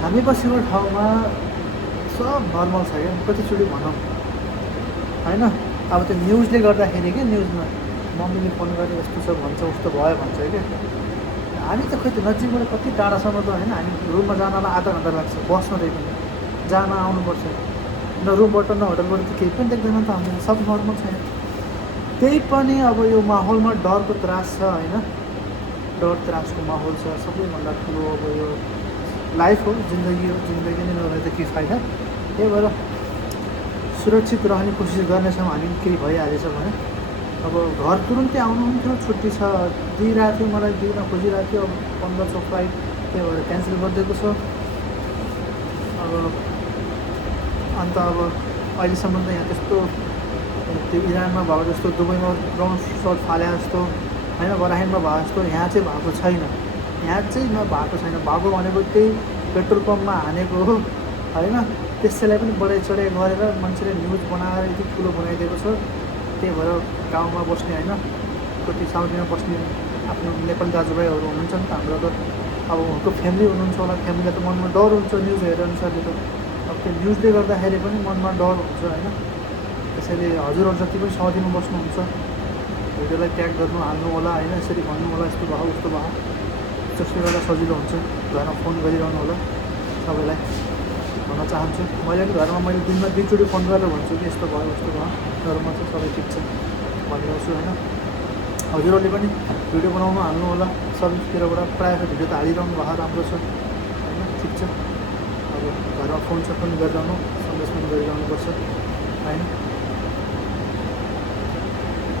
हामी बसेको ठाउँमा सब नर्मल छ क्या, कतिचोटि भनौँ होइन। अब त्यो न्युजले गर्दाखेरि क्या, न्युजमा मम्मीले फोन गरेर यस्तो छ भन्छ, उस्तो भयो भन्छ क्या। हामी त खोइ त्यो नजिकबाट कति टाढासम्म त होइन, हामी रुममा जानलाई आधा घन्टा लाग्छ बस्नदेखि पनि, जान आउनुपर्छ। न रुमबाट न होटलबाट त केही पनि देख्दैन त हामीले, सब नर्मल छ यहाँ। त्यही पनि अब यो माहौलमा डरको त्रास छ होइन, डर त्रासको माहौल छ। सबैभन्दा ठुलो अब यो लाइफ हो, जिन्दगी हो, जिन्दगी नै नभए त के फाइदा। त्यही भएर सुरक्षित रहने कोसिस गर्नेछौँ हामी। केही भइहालेछ भने अब घर तुरुन्तै आउनुहुन्थ्यो, छुट्टी छ दिइरहेको थियो मलाई, दिन खोजिरहेको थियो। अब 1500 फ्लाइट, त्यही भएर क्यान्सल गरिदिएको छ। अब अन्त अब अहिलेसम्म त यहाँ त्यस्तो त्यो इरानमा भएको जस्तो, दुबईमा ग्राउन्ड सट फाले जस्तो होइन, बराहिनमा भएको जस्तो यहाँ चाहिँ भएको छैन। यहाँ चाहिँ नभएको छैन। भएको भनेको त्यही पेट्रोल पम्पमा हानेको हो होइन, त्यसैलाई पनि बढाइ चढाइ गरेर मान्छेले न्युज बनाएर यति ठुलो बनाइदिएको छ। त्यही भएर गाउँमा बस्ने होइन, कति साउदीमा बस्ने आफ्नो नेपाली दाजुभाइहरू हुनुहुन्छ नि त हाम्रो, त अब उहाँको फ्यामिली हुनुहुन्छ होला, फ्यामिलीलाई त मनमा डर हुन्छ न्युज हेरेर अनुसारले त। अब त्यो न्युजले गर्दाखेरि पनि मनमा डर हुन्छ होइन। त्यसैले हजुरहरू जति पनि साउदीमा बस्नुहुन्छ, भिडियोलाई ट्याग गर्नु, हाल्नु होला होइन, यसरी भन्नु होला यस्तो भयो उस्तो भयो, जसले गर्दा सजिलो हुन्छ। घरमा फोन गरिरहनु होला सबैलाई भन्न चाहन्छु। मैले पनि घरमा मैले दिनमा 2 चोटि फोन गरेर भन्छु कि यस्तो भयो उस्तो भयो, घरमा चाहिँ सबै ठिक छ भनिरहेछु होइन। हजुरहरूले पनि भिडियो बनाउनु हाल्नु होला, सबैतिरबाट प्रायः भिडियो त हालिरहनु भएको राम्रो छ होइन, ठिक छ। अब घरमा फोन गरिरहनु, सन्देश पनि गरिरहनुपर्छ होइन।